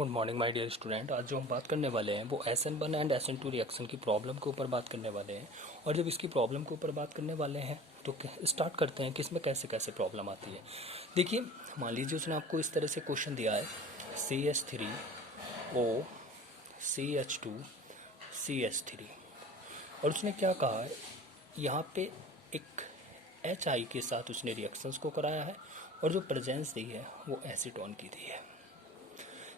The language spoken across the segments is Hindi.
Good morning my dear student. आज जो हम बात करने वाले हैं वो SN1 एंड SN2 रिएक्शन की प्रॉब्लम के ऊपर बात करने वाले हैं। और जब इसकी प्रॉब्लम के ऊपर बात करने वाले हैं तो स्टार्ट करते हैं कि इसमें कैसे कैसे प्रॉब्लम आती है। देखिए, मान लीजिए उसने आपको इस तरह से क्वेश्चन दिया है CH3O CH2 CH3 और उसने क्या कहा है, यहाँ पे एक HI के साथ उसने रिएक्शंस को कराया है और जो प्रेजेंस दी है वो एसीटोन की दी है।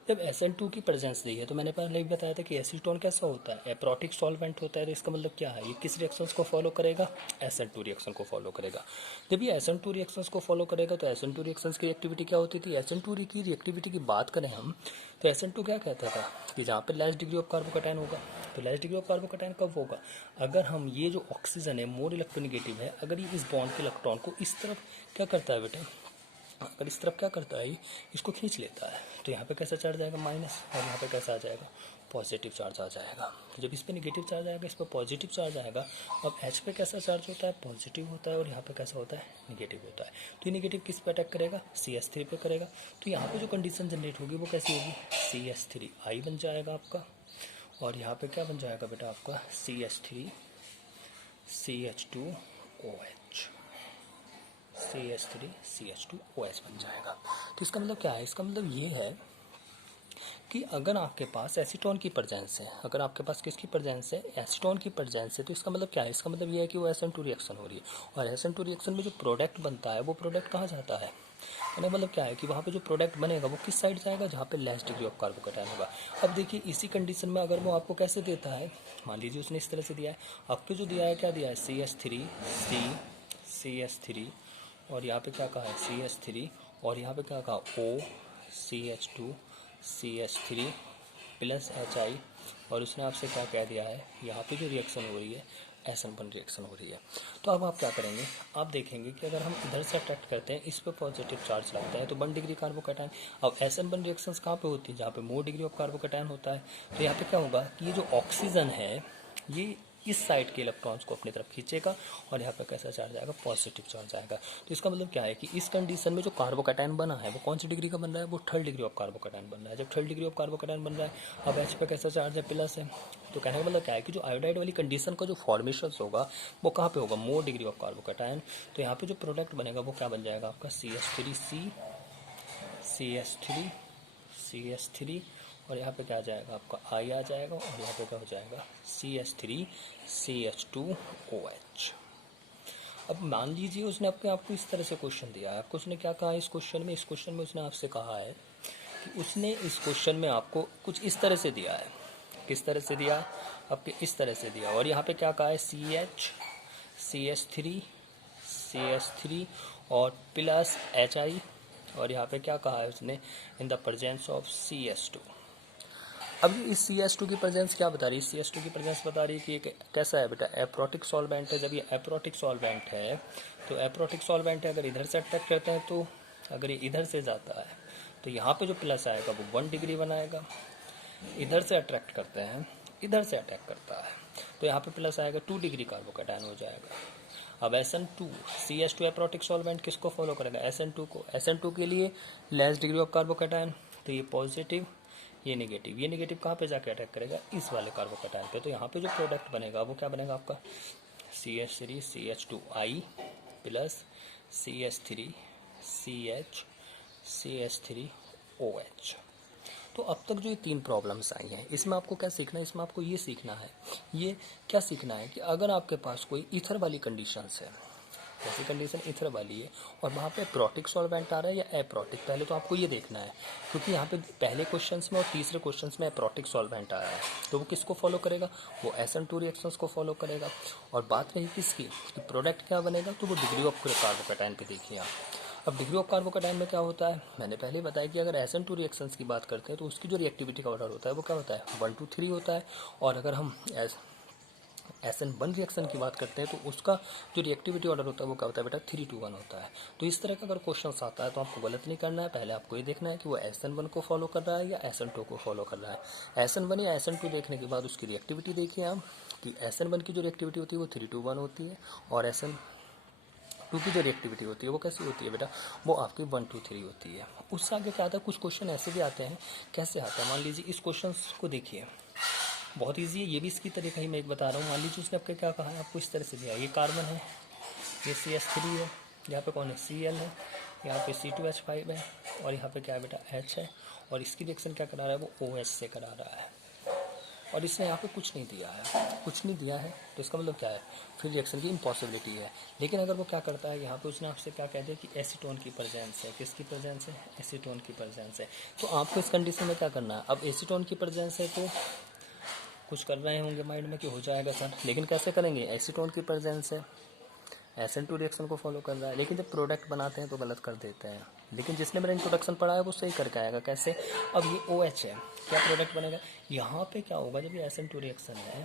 जब SN2 की प्रेजेंस दी है तो मैंने पहले भी बताया था कि एसीटोन कैसा होता है, एप्रोटिक सॉल्वेंट होता है। तो इसका मतलब क्या है, ये किस रिएक्शंस को फॉलो करेगा, SN2 रिएक्शन को फॉलो करेगा। जब ये SN2 रिएक्शंस को फॉलो करेगा तो SN2 रिएक्शंस की रिएक्टिविटी क्या होती थी। SN2 की रिएक्टिविटी की बात करें हम तो SN2 क्या कहता था कि जहाँ पे लेस डिग्री ऑफ कार्बोकैटायन होगा, तो लेस डिग्री ऑफ कार्बोकैटायन कब होगा, अगर हम ये जो ऑक्सीजन है मोर इलेक्ट्रोनेगेटिव है, अगर ये इस बॉन्ड के इलेक्ट्रॉन को इस तरफ क्या करता है बेटा, अगर इस तरफ क्या करता है, इसको खींच लेता है, तो यहाँ पे कैसा चार्ज आएगा माइनस, और यहाँ पे कैसा आ जाएगा पॉजिटिव चार्ज आ जाएगा। तो जब इस पे नेगेटिव चार्ज आएगा, इस पर पॉजिटिव चार्ज आएगा। अब H पे कैसा चार्ज होता है, पॉजिटिव होता है, और यहाँ पे कैसा होता है, नेगेटिव होता है। तो ये नेगेटिव किस पे अटैक करेगा, CH3 पे करेगा। तो यहाँ पे जो कंडीशन जनरेट होगी वो कैसी होगी, CH3I बन जाएगा आपका, और यहाँ पे क्या बन जाएगा बेटा आपका CH3 CH2OH CH3 CH2OH बन जाएगा। तो इसका मतलब क्या है, इसका मतलब ये है कि अगर आपके पास एसीटोन की प्रेजेंस है, अगर आपके पास किसकी प्रेजेंस है, एसीटोन की प्रेजेंस है, तो इसका मतलब क्या है, इसका मतलब ये है कि वो SN2 रिएक्शन हो रही है। और SN2 रिएक्शन में जो प्रोडक्ट बनता है वो प्रोडक्ट कहाँ जाता है, यानी मतलब क्या है कि वहाँ पे जो प्रोडक्ट बनेगा वो किस साइड जाएगा, जहाँ पे लेस डिग्री ऑफ कार्बोकैटायन होगा। अब देखिए, इसी कंडीशन में अगर वो आपको कैसे देता है, मान लीजिए उसने इस तरह से दिया है, आपको जो दिया है क्या दिया है, CH3 और यहाँ पे क्या कहा है CH3, और यहाँ पे क्या कहा O CH2 CH3 plus HI, और उसने आपसे क्या कह दिया है, यहाँ पे जो रिएक्शन हो रही है SN1 रिएक्शन हो रही है। तो अब आप क्या करेंगे, आप देखेंगे कि अगर हम इधर से अट्रैक्ट करते हैं, इस पर पॉजिटिव चार्ज लगता है तो 1 डिग्री कार्बोकैटायन। अब SN1 रिएक्शंस कहाँ पे होती है, जहाँ पे मोर डिग्री ऑफ कार्बोकैटायन होता है। तो यहाँ पे क्या होगा कि ये जो ऑक्सीजन है ये इस साइड के इलेक्ट्रॉन्स को अपनी तरफ खींचेगा, और यहाँ पे कैसा चार्ज आएगा, पॉजिटिव चार्ज आएगा। तो इसका मतलब क्या है कि इस कंडीशन में जो कार्बोकैटायन बना है वो कौन सी डिग्री का बन रहा है, वो 3rd डिग्री ऑफ कार्बोकैटायन बन रहा है। जब 3rd डिग्री ऑफ कार्बोकैटायन बन रहा है, अब H पे कैसा चार्ज है, प्लस है। तो कहने का मतलब क्या है कि जो आयोडाइड वाली कंडीशन का जो फॉर्मेशन होगा वो कहाँ पे होगा, मोर डिग्री ऑफ कार्बोकैटायन। तो यहाँ पे जो प्रोडक्ट बनेगा वो क्या बन जाएगा आपका CH3 और यहाँ पे क्या आ जाएगा आपका I आ जाएगा, और यहाँ पे क्या हो जाएगा CH3 CH2OH। अब मान लीजिए उसने आपको इस तरह से क्वेश्चन दिया है, आपको उसने क्या कहा है इस क्वेश्चन में उसने आपसे कहा है कि उसने इस क्वेश्चन में आपको कुछ इस तरह से दिया है, किस तरह से दिया, आपके इस तरह से दिया, और यहाँ पे क्या कहा है CH3 और प्लस HI, और यहाँ पे क्या कहा है उसने, in the presence of CH2। अब इस CH2 की प्रेजेंस क्या बता रही है, CH2 की प्रेजेंस बता रही है कि एक कैसा है बेटा, एप्रोटिक सॉल्वेंट है। जब ये एप्रोटिक सॉल्वेंट है तो एप्रोटिक सॉल्वेंट है, अगर इधर से अटैक करते हैं तो अगर ये इधर से जाता है तो यहाँ पे जो प्लस आएगा वो 1 डिग्री बनाएगा, इधर से अट्रैक्ट करते हैं, इधर से अटैक करता है तो यहाँ पे प्लस आएगा 2 डिग्री कार्बोकैटायन हो जाएगा। अब SN2 CH2 एप्रोटिक सॉल्वेंट किसको फॉलो करेगा, SN2 को। SN2 के लिए लेस डिग्री ऑफ कार्बोकैटायन, तो ये पॉजिटिव ये नेगेटिव कहाँ पे जाके अटैक करेगा, इस वाले कार्बोकैटायन पे। तो यहाँ पे जो प्रोडक्ट बनेगा वो क्या बनेगा आपका CH3 CH2I प्लस CH3OH। तो अब तक जो ये 3 प्रॉब्लम्स आई हैं, इसमें आपको क्या सीखना है, इसमें आपको ये सीखना है, ये क्या सीखना है कि अगर आपके पास कोई ईथर वाली कंडीशंस है, जैसी कंडीशन ईथर वाली है और वहाँ पे प्रोटिक सॉल्वेंट आ रहा है या एप्रोटिक, पहले तो आपको ये देखना है, क्योंकि यहाँ पे पहले क्वेश्चंस में और तीसरे क्वेश्चंस में एप्रोटिक सॉल्वेंट आया है, तो वो किसको फॉलो करेगा, वो SN2 रिएक्शंस को फॉलो करेगा। और बात रही किसकी, कि प्रोडक्ट क्या बनेगा, तो वो डिग्री ऑफ कार्बोकैटायन पे देखिए आप। अब डिग्री ऑफ कार्बोकैटायन में क्या होता है, मैंने पहले बताया कि अगर SN2 रिएक्शंस की बात करते हैं तो उसकी जो रिएक्टिविटी का ऑर्डर होता है वो क्या होता है 1 2 3 होता है, और अगर हम SN1 रिएक्शन की बात करते हैं तो उसका जो रिएक्टिविटी ऑर्डर होता है वो क्या होता है बेटा 3 2 1 होता है। तो इस तरह का अगर क्वेश्चन आता है तो आपको गलत नहीं करना है, पहले आपको ये देखना है कि वो SN1 को फॉलो कर रहा है या SN2 को फॉलो कर रहा है। SN1 या SN2 देखने के बाद उसकी रिएक्टिविटी देखिए आप, कि SN1 की जो रिएक्टिविटी होती है वो 3 2 1 होती है, और टू की जो रिएक्टिविटी होती है वो कैसी होती है बेटा, वो आपकी 1 2 3 होती है। उससे आगे क्या आता है, कुछ क्वेश्चन ऐसे भी आते हैं। कैसे आता है, मान लीजिए इस क्वेश्चन को देखिए, बहुत ईजी है, ये भी इसकी तरीका ही मैं एक बता रहा हूँ। मान लीजिए उसने आपको क्या कहा है, आपको इस तरह से दिया, ये कार्बन है, ये CH3 है, यहाँ पे कौन है, Cl है, यहाँ पे C2H5 है, और यहाँ पे क्या है बेटा, H है, और इसकी रिएक्शन क्या करा रहा है, वो OH से करा रहा है, और इसने यहाँ पे कुछ नहीं दिया है, कुछ नहीं दिया है, तो इसका मतलब क्या है, फिर रिएक्शन की इम्पॉसिबिलिटी है। लेकिन अगर वो क्या करता है, यहाँ पे उसने आपसे क्या कह दिया कि एसीटोन की प्रेजेंस है, किसकी प्रेजेंस है, एसीटोन की प्रेजेंस है, तो आपको इस कंडीशन में क्या करना है, अब एसीटोन की प्रेजेंस है तो कुछ कर रहे होंगे माइंड में कि हो जाएगा सर, लेकिन कैसे करेंगे, एसीटोन की प्रेजेंस है, SN2 रिएक्शन को फॉलो कर रहा है, लेकिन जब प्रोडक्ट बनाते हैं तो गलत कर देते हैं। लेकिन जिसने मेरा इंट्रोडक्शन पढ़ा है वो सही करके आएगा। कैसे, अब ये OH है, क्या प्रोडक्ट बनेगा, यहाँ पे क्या होगा, जब ये SN2 रिएक्शन है,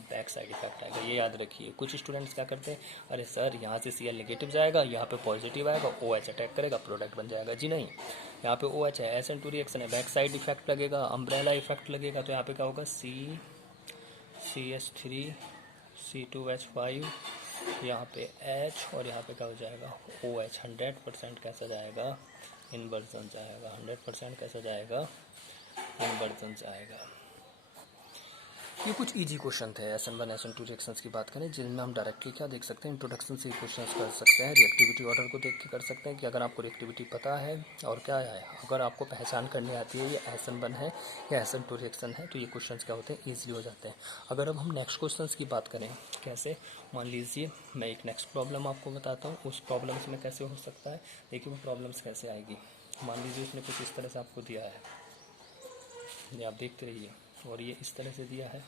बैक साइड इफेक्ट आएगा, ये याद रखिए। कुछ स्टूडेंट्स क्या करते हैं, अरे सर यहाँ से Cl नेगेटिव जाएगा, यहाँ पे पॉजिटिव आएगा, OH अटैक करेगा, प्रोडक्ट बन जाएगा। जी नहीं, यहाँ पे OH है, SN2 रिएक्शन है, बैक साइड इफेक्ट लगेगा, अम्ब्रेला इफेक्ट लगेगा, तो यहाँ पे क्या होगा, CH3 C2H5, यहाँ पे H, और यहाँ पे क्या हो जाएगा, OH। 100% कैसा जाएगा, इन्वर्जन जाएगा, 100% कैसा जाएगा, इन्वर्जन जाएगा। ये कुछ इजी क्वेश्चन थे SN1 SN2 रिएक्शंस की बात करें, जिनमें हम डायरेक्टली क्या देख सकते हैं, इंट्रोडक्शन से क्वेश्चंस कर सकते हैं, रिएक्टिविटी ऑर्डर को देख के कर सकते हैं कि अगर आपको रिएक्टिविटी पता है और क्या है, अगर आपको पहचान करनी आती है ये SN1 है या SN2 रिएक्शन है, तो ये क्वेश्चंस क्या होते हैं, ईजिली हो जाते हैं। अगर अब हम नेक्स्ट क्वेश्चन की बात करें, कैसे, मान लीजिए मैं एक नेक्स्ट प्रॉब्लम आपको बताता हूँ, उस प्रॉब्लम्स में कैसे हो सकता है, देखिए वो प्रॉब्लम्स कैसे आएगी। मान लीजिए उसने कुछ इस तरह से आपको दिया है, ये आप देखते रहिए, और ये इस तरह से दिया है,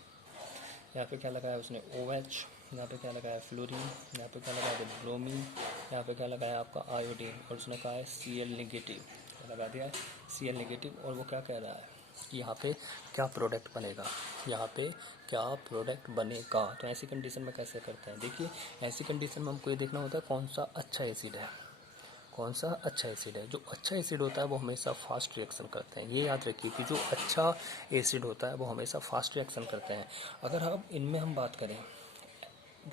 यहाँ पे क्या लगाया उसने, OH, यहाँ पे क्या लगाया, फ्लोरीन, यहाँ पे क्या लगाया, ब्रोमीन, यहाँ पे क्या लगाया आपका आयोडीन, और उसने कहा है Cl नेगेटिव लगा दिया है, Cl नेगेटिव, और वो क्या कह रहा है कि यहाँ पे क्या प्रोडक्ट बनेगा, यहाँ पे क्या प्रोडक्ट बनेगा। तो ऐसी कंडीशन में कैसे करते हैं, देखिए ऐसी कंडीशन में हमको ये देखना होता है कौन सा अच्छा एसिड है, कौन सा अच्छा एसिड है। जो अच्छा एसिड होता है वो हमेशा फास्ट रिएक्शन करते हैं, ये याद रखिए कि जो अच्छा एसिड होता है वो हमेशा फास्ट रिएक्शन करते हैं। अगर अब इनमें हम बात करें,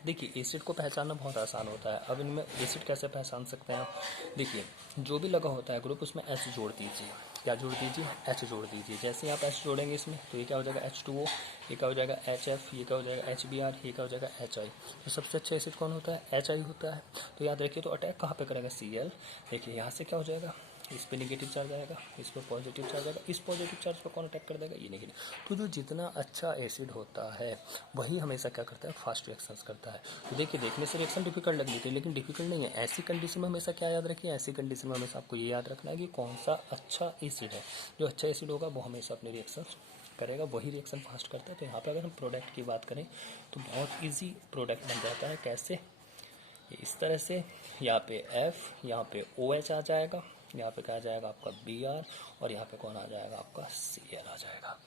देखिए एसिड को पहचानना बहुत आसान होता है। अब इनमें एसिड कैसे पहचान सकते हैं आप, देखिए जो भी लगा होता है ग्रुप, उसमें H जोड़ दीजिए, क्या जोड़ दीजिए, H जोड़ दीजिए। जैसे आप H जोड़ेंगे इसमें, तो ये क्या हो जाएगा, H2O, ये क्या हो जाएगा, HF, ये क्या हो जाएगा, HBr, ये क्या हो जाएगा, HI। तो सबसे अच्छा एसिड कौन होता है, HI होता है। तो याद रखिए, तो अटैक कहाँ पे करेगा, Cl। देखिए यहाँ से क्या हो जाएगा, इस पर नेगेटिव चार्ज आएगा, इस पर पॉजिटिव चार्ज आएगा, इस पॉजिटिव चार्ज पर कौन अटैक कर देगा, ये नेगेटिव। तो जो जितना अच्छा एसिड होता है वही हमेशा क्या करता है, फास्ट रिएक्शंस करता है। तो देखिए देखने से रिएक्शन डिफिकल्ट लग रही थी, लेकिन डिफिकल्ट नहीं है। ऐसी कंडीशन में हमेशा क्या याद रखिए, ऐसी कंडीशन में हमेशा आपको ये याद रखना है कि कौन सा अच्छा एसिड है। जो अच्छा एसिड होगा वो हमेशा अपने रिएक्शन करेगा, वही रिएक्शन फास्ट करता है। तो यहाँ पर अगर हम प्रोडक्ट की बात करें तो बहुत ईजी प्रोडक्ट बन जाता है। कैसे, इस तरह से, यहाँ पे F, यहाँ पे OH आ जाएगा, यहाँ पे क्या आ जाएगा आपका Br, और यहाँ पे कौन आ जाएगा आपका Cl आ जाएगा।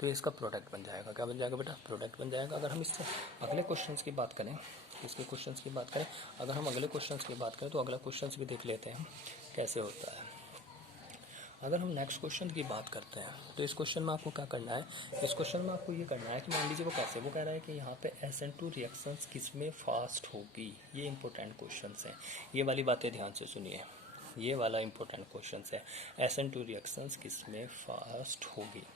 तो इसका प्रोडक्ट बन जाएगा, क्या बन जाएगा बेटा, प्रोडक्ट बन जाएगा। अगर हम इससे अगले क्वेश्चंस की बात करें, इसके क्वेश्चंस की बात करें, अगर हम अगले क्वेश्चंस की बात करें तो अगला क्वेश्चंस भी देख लेते हैं कैसे होता है। अगर हम नेक्स्ट क्वेश्चन की बात करते हैं तो इस क्वेश्चन में आपको क्या करना है, इस क्वेश्चन में आपको ये करना है कि मान लीजिए वो कैसे, वो कह रहा है कि यहाँ पे SN2 रिएक्शंस किस में फास्ट होगी। ये इंपॉर्टेंट क्वेश्चंस हैं, ये वाली बातें ध्यान से सुनिए, ये वाला इंपॉर्टेंट क्वेश्चंस है, SN2 रिएक्शंस किस में फास्ट होगी।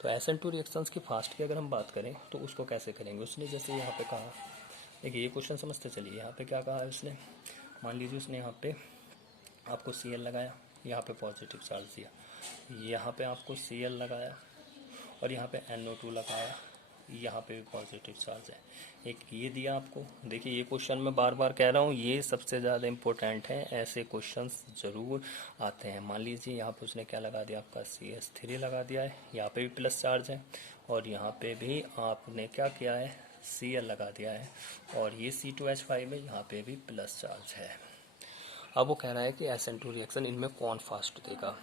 तो SN2 रिएक्शंस की फास्ट की अगर हम बात करें तो उसको कैसे करेंगे, उसने जैसे यहाँ पे कहा, देखिए ये क्वेश्चन समझते चलिए। यहाँ पे क्या कहा है उसने, मान लीजिए उसने यहाँ पे आपको Cl लगाया, यहाँ पे पॉजिटिव चार्ज दिया, यहाँ पे आपको Cl लगाया, और यहाँ पे NO2 लगाया, यहाँ पे भी पॉजिटिव चार्ज है। एक ये दिया आपको। देखिए ये क्वेश्चन मैं बार बार कह रहा हूँ, ये सबसे ज़्यादा इम्पोर्टेंट है, ऐसे क्वेश्चंस ज़रूर आते हैं। मान लीजिए यहाँ पे उसने क्या लगा दिया, आपका CH3 लगा दिया है, यहाँ पे भी प्लस चार्ज है, और यहाँ पे भी आपने क्या किया है, Cl लगा दिया है, और ये C2H5 है, यहाँ पे भी प्लस चार्ज है। अब वो कह रहा है कि SN2 रिएक्शन इनमें कौन फास्ट देगा।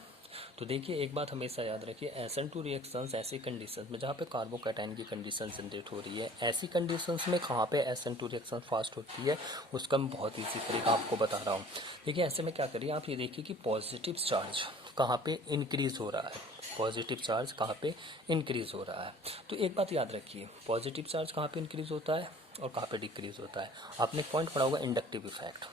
तो देखिए एक बात हमेशा याद रखिए, SN2 रिएक्शंस ऐसी कंडीशंस में जहाँ पे कार्बोकैटायन की कंडीशन जनरेट हो रही है, ऐसी कंडीशंस में कहाँ पे SN2 रिएक्शन फास्ट होती है, उसका मैं बहुत ईजी तरीका आपको बता रहा हूँ। देखिए ऐसे में क्या करिए, आप ये देखिए कि पॉजिटिव चार्ज कहाँ पे इंक्रीज हो रहा है, पॉजिटिव चार्ज कहाँ पे इंक्रीज हो रहा है। तो एक बात याद रखिए, पॉजिटिव चार्ज कहाँ पे इंक्रीज होता है और कहाँ पे डिक्रीज होता है। आपने एक पॉइंट पढ़ा होगा, इंडक्टिव इफेक्ट।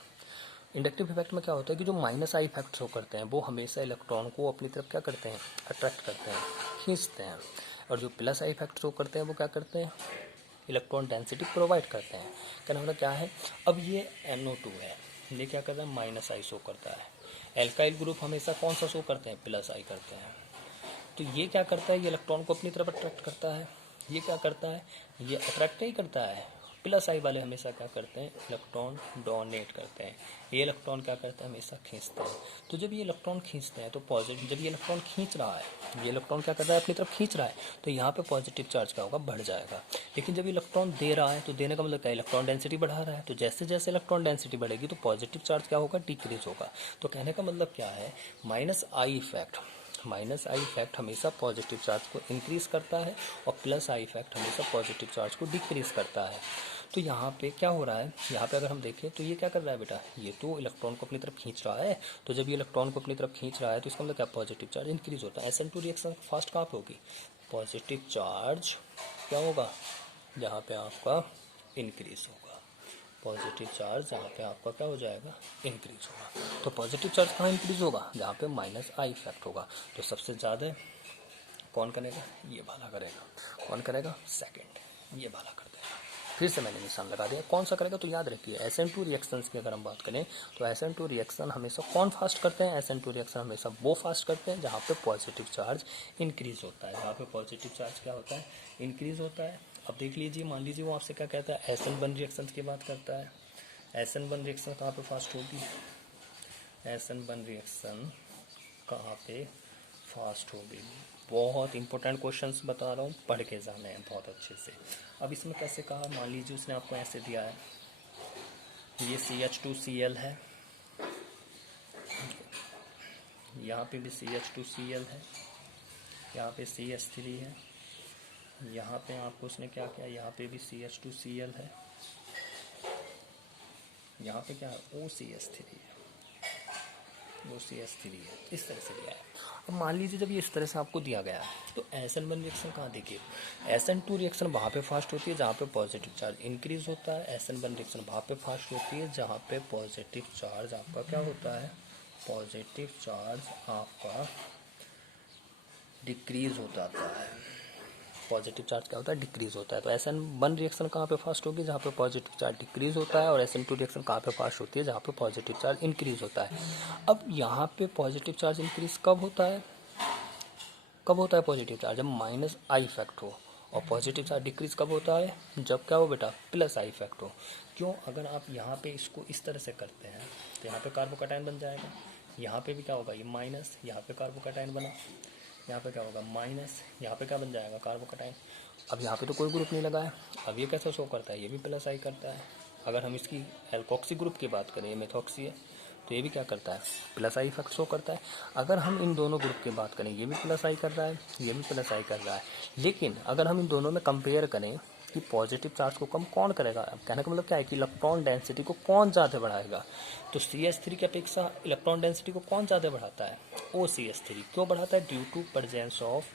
इंडक्टिव इफेक्ट में क्या होता है कि जो माइनस आई इफेक्ट शो करते हैं वो हमेशा इलेक्ट्रॉन को अपनी तरफ क्या करते हैं, अट्रैक्ट करते हैं, खींचते हैं, और जो प्लस आई इफेक्ट शो करते हैं वो क्या करते हैं, इलेक्ट्रॉन डेंसिटी प्रोवाइड करते हैं। कहना मतलब क्या है, अब ये NO2 है, ये क्या करता है, माइनस आई शो करता है। एल्काइल ग्रुप हमेशा कौन सा शो करते हैं, प्लस आई करते हैं। तो ये क्या करता है, ये इलेक्ट्रॉन को अपनी तरफ अट्रैक्ट करता है। ये क्या करता है, ये अट्रैक्ट नहीं करता है। प्लस आई वाले हमेशा क्या करते हैं, इलेक्ट्रॉन डोनेट करते हैं। ये इलेक्ट्रॉन क्या करते हैं, हमेशा खींचते हैं। तो जब ये इलेक्ट्रॉन खींचते हैं तो पॉजिटिव, जब ये इलेक्ट्रॉन खींच रहा है, ये इलेक्ट्रॉन क्या कर रहा है, अपनी तरफ खींच रहा है, तो यहाँ पे पॉजिटिव चार्ज क्या होगा, बढ़ जाएगा। लेकिन जब इलेक्ट्रॉन दे रहा है तो देने का मतलब क्या है, इलेक्ट्रॉन डेंसिटी बढ़ा रहा है। तो जैसे जैसे इलेक्ट्रॉन डेंसिटी बढ़ेगी तो पॉजिटिव चार्ज क्या होगा, डिक्रीज होगा। तो कहने का मतलब क्या है, माइनस आई इफेक्ट हमेशा पॉजिटिव चार्ज को इंक्रीज करता है और प्लस आई इफेक्ट हमेशा पॉजिटिव चार्ज को डिक्रीज करता है। तो यहाँ पे क्या हो रहा है, यहाँ पे अगर हम देखें तो ये क्या कर रहा है बेटा, ये तो इलेक्ट्रॉन को अपनी तरफ खींच रहा है। तो जब ये इलेक्ट्रॉन को अपनी तरफ खींच रहा है तो इसका मतलब क्या, पॉजिटिव चार्ज इंक्रीज होता है। SN2 रिएक्शन फास्ट कहाँ पे होगी, पॉजिटिव चार्ज क्या होगा, जहाँ पे आपका इंक्रीज होगा। पॉजिटिव चार्ज जहाँ पे आपका क्या हो जाएगा, इंक्रीज होगा। तो पॉजिटिव चार्ज कहाँ इंक्रीज होगा, जहाँ पे माइनस आई इफेक्ट होगा। तो सबसे ज़्यादा कौन करेगा, ये वाला करेगा। कौन करेगा, सेकंड, ये वाला कर देगा। फिर से मैंने निशान लगा दिया, कौन सा करेगा, तो याद रखिए SN2 रिएक्शंस की अगर हम बात करें तो SN2 रिएक्शन हमेशा कौन फास्ट करते हैं, SN2 रिएक्शन हमेशा वो फास्ट करते हैं जहाँ पे पॉजिटिव चार्ज इंक्रीज होता है। जहाँ पे पॉजिटिव चार्ज क्या होता है, इंक्रीज होता है। अब देख लीजिए, मान लीजिए वो आपसे क्या कहता है, SN1 रिएक्शन की बात करता है। SN1 रिएक्शन कहाँ पे फास्ट होगी, SN1 रिएक्शन कहाँ पे फास्ट होगी। बहुत इंपॉर्टेंट क्वेश्चंस बता रहा हूँ, पढ़ के जाने हैं बहुत अच्छे से। अब इसमें कैसे कहा, मान लीजिए उसने आपको ऐसे दिया है, ये CH2Cl है, यहाँ पे भी CH2Cl है, यहाँ पे CH3 है, यहाँ पे आपको उसने क्या किया, यहाँ पे भी CH2Cl है, यहाँ पे क्या है, OCH3 है, OCH3 है। इस तरह से दिया है। अब मान लीजिए जब ये इस तरह से आपको दिया गया है तो SN1 रिएक्शन कहाँ, देखिए SN2 रिएक्शन वहाँ पे फास्ट होती है जहाँ पे पॉजिटिव चार्ज इंक्रीज होता है। SN1 रिएक्शन वहाँ पे फास्ट होती है जहाँ पे पॉजिटिव चार्ज आपका क्या होता है, पॉजिटिव चार्ज आपका डिक्रीज हो जाता है। पॉजिटिव चार्ज क्या होता है, डिक्रीज होता है। तो SN1 रिएक्शन कहाँ पे फास्ट होगी, जहाँ पे पॉजिटिव चार्ज डिक्रीज होता है, और SN2 रिएक्शन कहाँ पे फास्ट होती है, जहाँ पे पॉजिटिव चार्ज इंक्रीज होता है। अब यहाँ पे पॉजिटिव चार्ज इंक्रीज कब होता है, कब होता है पॉजिटिव चार्ज, जब माइनस आई इफेक्ट हो। और पॉजिटिव चार्ज डिक्रीज कब होता है, जब क्या हो बेटा, प्लस आई इफेक्ट हो। क्यों, अगर आप यहाँ पे इसको इस तरह से करते हैं तो यहाँ पे कार्बोकैटायन बन जाएगा, यहाँ पे भी क्या होगा, ये माइनस, यहाँ पे कार्बोकैटायन बना, यहाँ पे क्या होगा, माइनस, यहाँ पे क्या बन जाएगा, कार्बोकैटायन। अब यहाँ पे तो कोई ग्रुप नहीं लगा है, अब ये कैसे शो करता है, ये भी प्लस आई करता है। अगर हम इसकी एल्कोक्सी ग्रुप की बात करें, ये मेथॉक्सी है, तो ये भी क्या करता है, प्लस आई इफेक्ट शो करता है। अगर हम इन दोनों ग्रुप की बात करें, ये भी प्लस आई कर रहा है, ये भी प्लस आई कर रहा है। लेकिन अगर हम इन दोनों में कंपेयर करें कि पॉजिटिव चार्ज को कम कौन करेगा, अब कहने का मतलब क्या है कि इलेक्ट्रॉन डेंसिटी को कौन ज़्यादा बढ़ाएगा, तो CH3 की अपेक्षा इलेक्ट्रॉन डेंसिटी को कौन ज़्यादा बढ़ाता है, OCH3। क्यों बढ़ाता है, due to presence of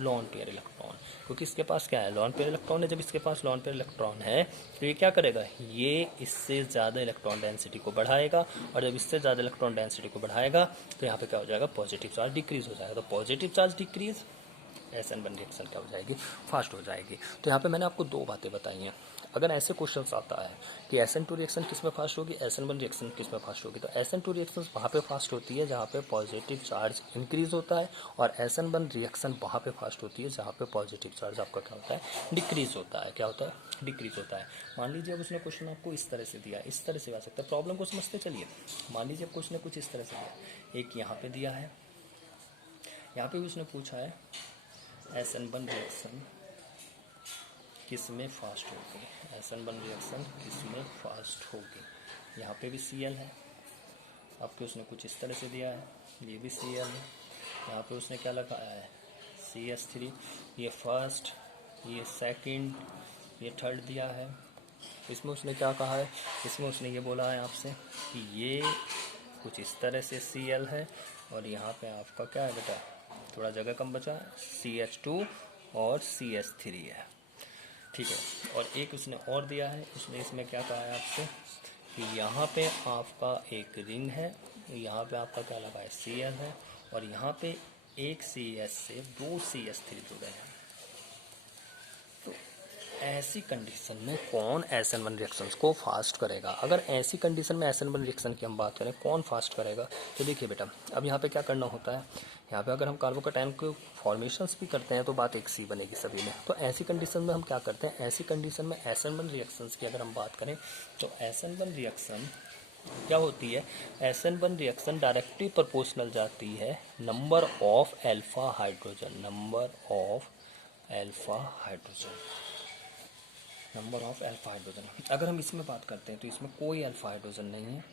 lone pair electron, क्योंकि इसके पास क्या है, लॉन पेयर इलेक्ट्रॉन है। जब इसके पास लॉन पेयर इलेक्ट्रॉन है तो ये क्या करेगा, ये इससे ज़्यादा इलेक्ट्रॉन डेंसिटी को बढ़ाएगा, और जब इससे ज़्यादा इलेक्ट्रॉन डेंसिटी को बढ़ाएगा तो यहाँ पे क्या हो जाएगा, पॉजिटिव चार्ज डिक्रीज हो जाएगा। तो positive charge decrease, SN1 reaction क्या हो जाएगी, फास्ट हो जाएगी। तो यहाँ पे मैंने आपको दो बातें बताई हैं। अगर ऐसे क्वेश्चन आता है कि SN2 रिएक्शन किस में फास्ट होगी, SN1 रिएक्शन किस में फास्ट होगी, तो SN2 रिएक्शन वहाँ पे फास्ट होती है जहाँ पे पॉजिटिव चार्ज इंक्रीज होता है, और SN1 रिएक्शन वहाँ पे फास्ट होती है जहाँ पे पॉजिटिव चार्ज आपका क्या होता है, डिक्रीज होता है। क्या होता है, डिक्रीज होता है। मान लीजिए अब उसने क्वेश्चन आपको इस तरह से दिया, इस तरह से आ सकता है, प्रॉब्लम को समझते चलिए। मान लीजिए अब क्वेश्चन ने कुछ इस तरह से दिया, एक यहाँ पे दिया है, यहाँ पे भी उसने पूछा है SN1 रिएक्शन किस में फास्ट होगी, SN1 रिएक्शन किस में फास्ट होगी। यहाँ पे भी Cl है, आपके उसने कुछ इस तरह से दिया है, ये भी Cl है, यहाँ पे उसने क्या लगाया है, CH3, ये फर्स्ट, ये सेकंड, ये थर्ड दिया है। इसमें उसने क्या कहा है, इसमें उसने ये बोला है आपसे कि ये कुछ इस तरह से Cl है, और यहाँ पे आपका क्या है बेटा, थोड़ा जगह कम बचा है, CH2 और CH3 है, ठीक है। और एक उसने और दिया है, उसने इसमें क्या कहा है आपसे यहाँ पे आपका एक रिंग है, यहाँ पे आपका क्या लगा है Cl है, और यहाँ पे एक CS से 2 CH3 जुड़े हैं। तो ऐसी कंडीशन में कौन SN1 रिएक्शंस को फास्ट करेगा? अगर ऐसी कंडीशन में SN1 रिएक्शन की हम बात करें कौन फास्ट करेगा, तो देखिए बेटा, अब यहाँ पे क्या करना होता है, यहाँ पे अगर हम कार्बोकैटायन के फॉर्मेशंस भी करते हैं तो बात एक सी बनेगी सभी में। तो ऐसी कंडीशन में हम क्या करते हैं, ऐसी कंडीशन में SN1 रिएक्शंस की अगर हम बात करें तो SN1 रिएक्शन क्या होती है, SN1 रिएक्शन डायरेक्टली प्रोपोर्शनल जाती है number of alpha hydrogen, number of alpha hydrogen, number of alpha hydrogen. अगर हम इसमें बात करते हैं तो इसमें कोई अल्फा हाइड्रोजन नहीं है,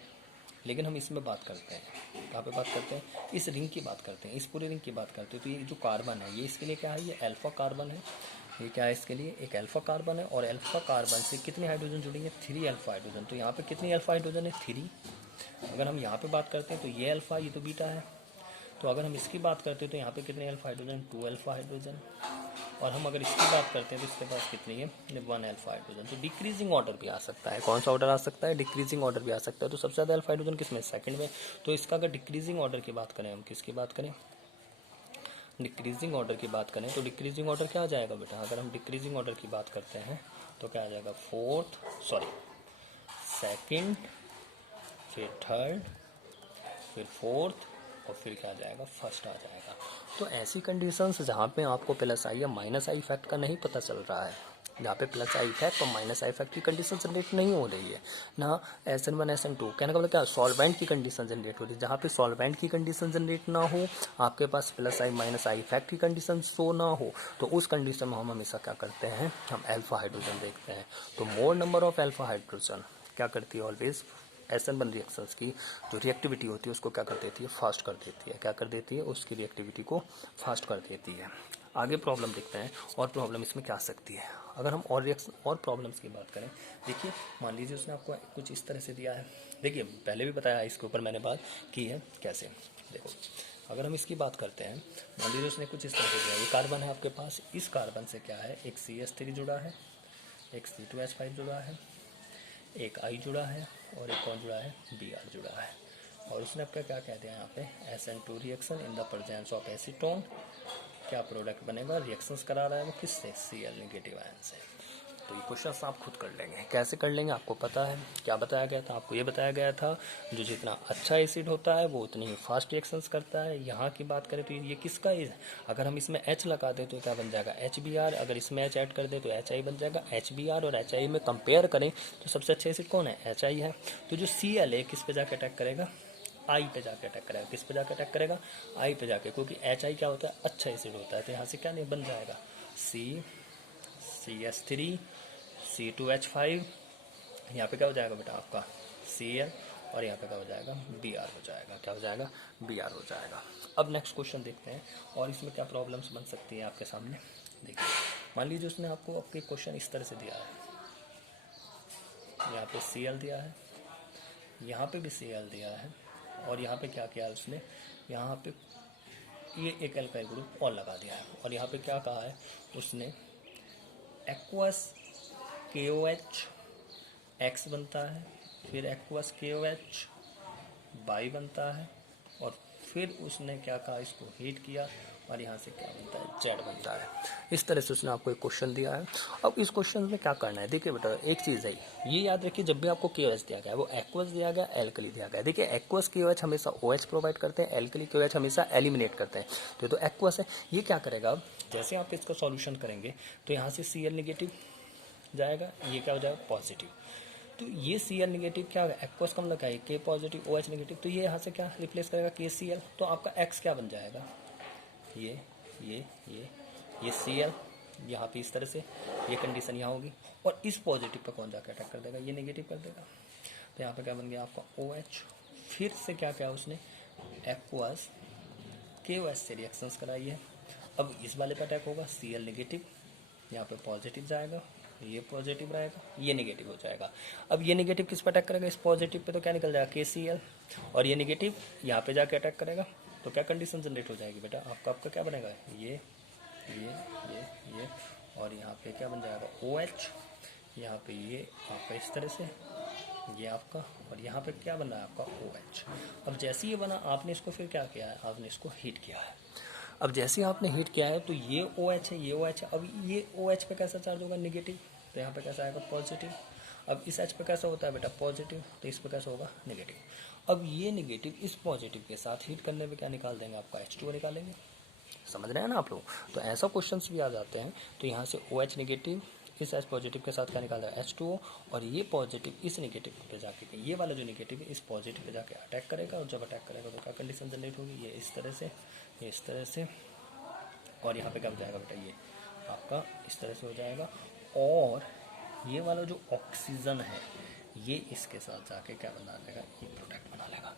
लेकिन हम इसमें बात करते हैं, कहाँ पे बात करते हैं, इस रिंग की बात करते हैं, इस पूरे रिंग की बात करते हैं। तो ये जो कार्बन है ये इसके लिए क्या है, ये अल्फा कार्बन है, ये क्या है इसके लिए एक अल्फा कार्बन है, और अल्फा कार्बन से कितने हाइड्रोजन जुड़ेंगे, 3 अल्फा हाइड्रोजन। तो यहाँ पे कितनी अल्फा हाइड्रोजन है, 3। अगर हम यहाँ पे बात करते हैं तो ये अल्फा, ये तो बीटा है। तो अगर हम इसकी बात करते हैं तो यहाँ पे कितने अल्फा हाइड्रोजन, 2 अल्फा हाइड्रोजन। और हम अगर इसकी बात करते हैं तो इसके पास कितनी है, 1 अल्फा हाइड्रोजन। तो डिक्रीजिंग ऑर्डर भी आ सकता है, कौन सा ऑर्डर आ सकता है, डिक्रीजिंग ऑर्डर भी आ सकता है। तो सबसे ज़्यादा अल्फा हाइड्रोजन किसमें, सेकंड में। तो इसका अगर डिक्रीजिंग ऑर्डर की बात करें, हम किसकी बात करें, डिक्रीजिंग ऑर्डर की बात करें तो डिक्रीजिंग ऑर्डर क्या आ जाएगा बेटा, अगर हम डिक्रीजिंग ऑर्डर की बात करते हैं तो क्या आ जाएगा, सेकंड, फिर थर्ड, फिर फोर्थ, और फिर क्या आ जाएगा, फर्स्ट आ जाएगा। तो ऐसी कंडीशंस जहाँ पे आपको प्लस आई या माइनस आई इफेक्ट का नहीं पता चल रहा है, जहाँ पे प्लस आई इफेक्ट और माइनस आई इफेक्ट की कंडीशन जनरेट नहीं हो रही है ना, SN1 SN2, कहने का मतलब क्या, सॉल्वेंट की कंडीशन जनरेट हो रही है। जहाँ पे सॉल्वेंट की कंडीशन जनरेट ना हो, आपके पास plus I minus I effect की कंडीशन शो ना हो, तो उस कंडीशन में हम हमेशा क्या करते हैं, हम अल्फा हाइड्रोजन देखते हैं। तो मोर नंबर ऑफ अल्फा हाइड्रोजन क्या करती है, ऑलवेज SN1 रिएक्शंस की जो रिएक्टिविटी होती है उसको क्या कर देती है, फास्ट कर देती है। क्या कर देती है, उसकी रिएक्टिविटी को फास्ट कर देती है। आगे प्रॉब्लम देखते हैं, और प्रॉब्लम इसमें क्या आ सकती है। अगर हम और रिएक्शन और प्रॉब्लम्स की बात करें, देखिए मान लीजिए उसने आपको कुछ इस तरह से दिया है। देखिए पहले भी बताया, इसके ऊपर मैंने बात की है कैसे। देखो अगर हम इसकी बात करते हैं, मान लीजिए उसने कुछ इस तरह से दिया, ये कार्बन है आपके पास, इस कार्बन से क्या है, एक CH3 जुड़ा है, एक C2H5 जुड़ा है, एक I जुड़ा है, और एक कौन जुड़ा है, Br जुड़ा है। और उसने आपका क्या कह दिया यहाँ पे, SN2 reaction in the presence of acetone, क्या प्रोडक्ट बनेगा, रिएक्शंस करा रहा है वो किससे, Cl नेगेटिव आयन से। तो ये क्वेश्चन आप खुद कर लेंगे, कैसे कर लेंगे आपको पता है। क्या बताया गया था आपको, ये बताया गया था जो जितना अच्छा एसिड होता है वो उतनी ही फास्ट रिएक्शंस करता है। यहाँ की बात करें तो ये किसका है, अगर हम इसमें H लगा दें तो क्या बन जाएगा, HBr, अगर इसमें H ऐड कर दे तो HI बन जाएगा। HBr और HI में कंपेयर करें तो सबसे अच्छा एसिड कौन है, HI है। तो जो Cl है किस पे जाके अटैक करेगा, आई पे जाके अटैक करेगा, किस पे जाके अटैक करेगा, आई पे जाके, क्योंकि HI क्या होता है, अच्छा एसिड होता है। तो यहाँ से क्या नहीं बन जाएगा, CH3 C2H5, यहाँ पे क्या हो जाएगा बेटा आपका Cl, और यहाँ पे क्या हो जाएगा, Br हो जाएगा। क्या हो जाएगा, Br हो जाएगा। अब नेक्स्ट क्वेश्चन देखते हैं, और इसमें क्या प्रॉब्लम्स बन सकती है आपके सामने। देखिए मान लीजिए उसने आपको आपके क्वेश्चन इस तरह से दिया है, यहाँ पे Cl दिया है, यहाँ पे भी Cl दिया है, और यहाँ पे क्या किया उसने, यहाँ पे ये एक एल्काइल ग्रुप और लगा दिया है, और यहाँ पे क्या कहा है उसने, एक्वस KOH X बनता है, फिर एक्वस KOH Y बनता है, और फिर उसने क्या कहा, इसको हीट किया, और यहाँ से क्या बनता है, Z बनता है। इस तरह से उसने आपको एक क्वेश्चन दिया है। अब इस क्वेश्चन में क्या करना है, देखिए बेटा एक चीज़ है, ये याद रखिए, जब भी आपको KOH दिया गया है वो एक्वस दिया गया, एल्कली दिया गया है। देखिए एक्वस KOH हमेशा OH प्रोवाइड करते हैं, एल्कली KOH हमेशा एलिमिनेट करते हैं। तो एक्वस है, ये क्या करेगा, अब जैसे आप इसका सॉल्यूशन करेंगे तो यहाँ से Cl नेगेटिव जाएगा, ये क्या हो जाएगा, पॉजिटिव। तो ये Cl नेगेटिव क्या है, एक्वस का मतलब क्या है, K पॉजिटिव OH नेगेटिव, तो ये यहाँ से क्या रिप्लेस करेगा, KCl। तो आपका X क्या बन जाएगा, ये Cl, यहाँ पे इस तरह से ये कंडीशन यहाँ होगी, और इस पॉजिटिव पर कौन जाकर अटैक कर देगा, ये नेगेटिव कर देगा। तो यहाँ पे क्या बन गया आपका OH, फिर से क्या क्या उसने एक्वस KOH से रिएक्शंस कराई है। अब इस वाले पर अटैक होगा, Cl नेगेटिव, यहाँ पे पॉजिटिव जाएगा, ये पॉजिटिव रहेगा, ये नेगेटिव हो जाएगा। अब ये नेगेटिव किस पर अटैक करेगा, इस पॉजिटिव पे, तो क्या निकल जाएगा, KCl, और ये नेगेटिव यहाँ पे जाके अटैक करेगा, तो क्या कंडीशन जनरेट हो जाएगी बेटा, आपका क्या बनेगा, ये, और यहाँ पे क्या बन जाएगा OH, यहाँ पे ये आपका इस तरह से, ये आपका, और यहाँ पे क्या बन रहा है आपका OH। अब जैसे ये बना, आपने इसको फिर क्या किया है, आपने इसको हीट किया है। अब जैसे आपने हीट किया है तो ये OH है, ये OH है। अब ये OH पे कैसा चार्ज होगा, नेगेटिव, तो यहाँ पे कैसा आएगा, पॉजिटिव। अब इस H पे कैसा होता है बेटा, पॉजिटिव, तो इस पे कैसा होगा, नेगेटिव। अब ये नेगेटिव इस पॉजिटिव के साथ हीट करने पे क्या निकाल देंगे, आपका H2O निकालेंगे। समझ रहे हैं ना आप लोग। तो ऐसा क्वेश्चंस भी आ जाते हैं। तो यहाँ से OH नेगेटिव इस H पॉजिटिव के साथ क्या निकाल रहा है, H2O, और ये पॉजिटिव इस नेगेटिव पे जाके, ये वाला जो नेगेटिव है इस पॉजिटिव पे जाके अटैक करेगा, और जब अटैक करेगा तो क्या कंडीशन जनरेट होगी, ये इस तरह से, ये इस तरह से, और यहाँ पे क्या हो जाएगा बेटा, ये आपका इस तरह से हो जाएगा। और ये वाला जो ऑक्सीजन है ये इसके साथ जाके क्या बना लेगा, ये प्रोडक्ट बना लेगा।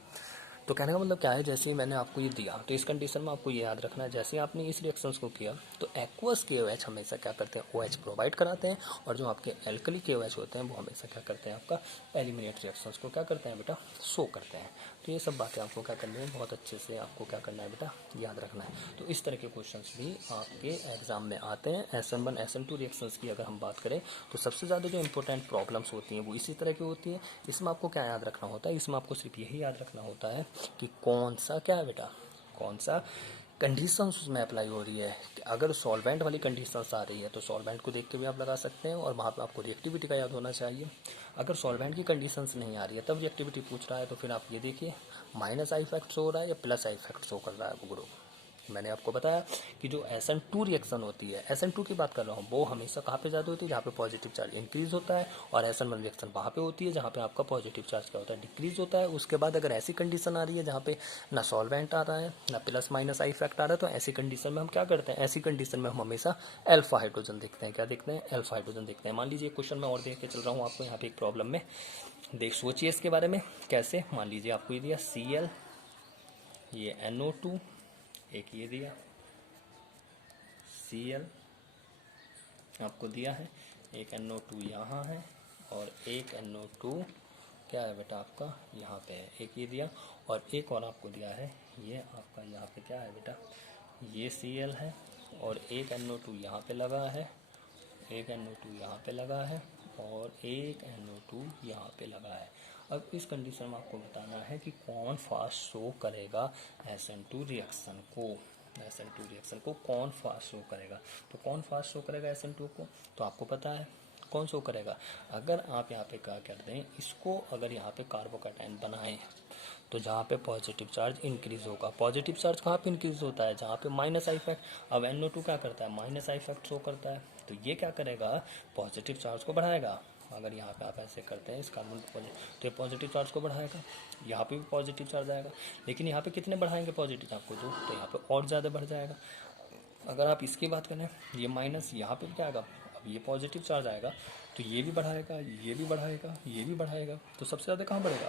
तो कहने का मतलब क्या है, जैसे ही मैंने आपको ये दिया तो इस कंडीशन में आपको ये याद रखना है, जैसे ही आपने इस रिएक्शंस को किया तो एक्वस KOH हमेशा क्या करते हैं, OH प्रोवाइड कराते हैं, और जो आपके एल्कली KOH होते हैं वो हमेशा क्या करते हैं, आपका एलिमिनेट रिएक्शंस को क्या करते हैं बेटा, शो करते हैं। तो ये सब बातें आपको क्या करनी है, बहुत अच्छे से आपको क्या करना है बेटा, याद रखना है। तो इस तरह के क्वेश्चन भी आपके एग्जाम में आते हैं। SN1 SN2 रिएक्शंस की अगर हम बात करें तो सबसे ज़्यादा जो इंपॉर्टेंट प्रॉब्लम्स होती हैं वो इसी तरह की होती है। इसमें आपको क्या याद रखना होता है, इसमें आपको सिर्फ यही याद रखना होता है कि कौन सा क्या है बेटा, कौन सा कंडीशंस उसमें अप्लाई हो रही है। कि अगर सॉल्वेंट वाली कंडीशंस आ रही है तो सॉल्वेंट को देखते हुए आप लगा सकते हैं, और वहाँ पे आपको रिएक्टिविटी का याद होना चाहिए। अगर सॉल्वेंट की कंडीशंस नहीं आ रही है तब रिएक्टिविटी पूछ रहा है, तो फिर आप ये देखिए माइनस आई इफेक्ट शो हो रहा है या प्लस आई इफेक्ट शो कर रहा है वो ग्रुप। मैंने आपको बताया कि जो SN2 रिएक्शन होती है, SN2 की बात कर रहा हूँ, वो हमेशा कहाँ पे ज़्यादा होती है, जहाँ पे पॉजिटिव चार्ज इंक्रीज होता है, और SN1 रिएक्शन वहाँ पे होती है जहाँ पे आपका पॉजिटिव चार्ज क्या होता है, डिक्रीज होता है। उसके बाद अगर ऐसी कंडीशन आ रही है जहाँ पे ना सॉल्वेंट आ रहा है ना प्लस माइनस आई इफेक्ट आ रहा है, तो ऐसी कंडीशन में हम क्या करते हैं, ऐसी कंडीशन में हम हमेशा अल्फा हाइड्रोजन देखते हैं। क्या देखते हैं, अल्फा हाइड्रोजन देखते हैं। मान लीजिए क्वेश्चन में और देख के चल रहा हूँ आपको यहाँ पे एक प्रॉब्लम में, देख सोचिए इसके बारे में कैसे। मान लीजिए आपको ये दिया Cl, ये NO2, एक ये दिया Cl आपको दिया है, एक NO2 यहाँ है, और एक NO2 क्या है बेटा आपका यहाँ पे है, एक ये दिया, और एक और आपको दिया है, ये आपका यहाँ पे क्या है बेटा, ये Cl है, और एक NO2 यहाँ पे लगा है, एक NO2 यहाँ पे लगा है, और एक NO2 यहाँ पे लगा है। अब इस कंडीशन में आपको बताना है कि कौन फास्ट शो करेगा SN2 रिएक्शन को, SN2 रिएक्शन को कौन फास्ट शो करेगा। तो कौन फास्ट शो करेगा SN2 को, तो आपको पता है कौन शो करेगा। अगर आप यहाँ पे क्या कर दें, इसको अगर यहाँ पे कार्बोकैटायन बनाएं तो जहाँ पे पॉजिटिव चार्ज इंक्रीज होगा। पॉजिटिव चार्ज कहाँ पे इंक्रीज होता है, जहाँ पे माइनस आई इफेक्ट। अब NO2 क्या करता है, माइनस आई इफेक्ट शो करता है, तो ये क्या करेगा, पॉजिटिव चार्ज को बढ़ाएगा। अगर यहाँ पे आप ऐसे करते हैं इस कार्बन पॉजिटिव, तो ये पॉजिटिव चार्ज को बढ़ाएगा, यहाँ पे भी पॉजिटिव चार्ज आएगा, लेकिन यहाँ पे कितने बढ़ाएंगे पॉजिटिव चार्ज को, जो, तो यहाँ पे और ज़्यादा बढ़ जाएगा। अगर आप इसकी बात करें, ये माइनस, यहाँ पे क्या आएगा, अब ये पॉजिटिव चार्ज आएगा तो ये भी बढ़ाएगा, ये भी बढ़ाएगा, ये भी बढ़ाएगा, तो सबसे ज़्यादा कहाँ बढ़ेगा,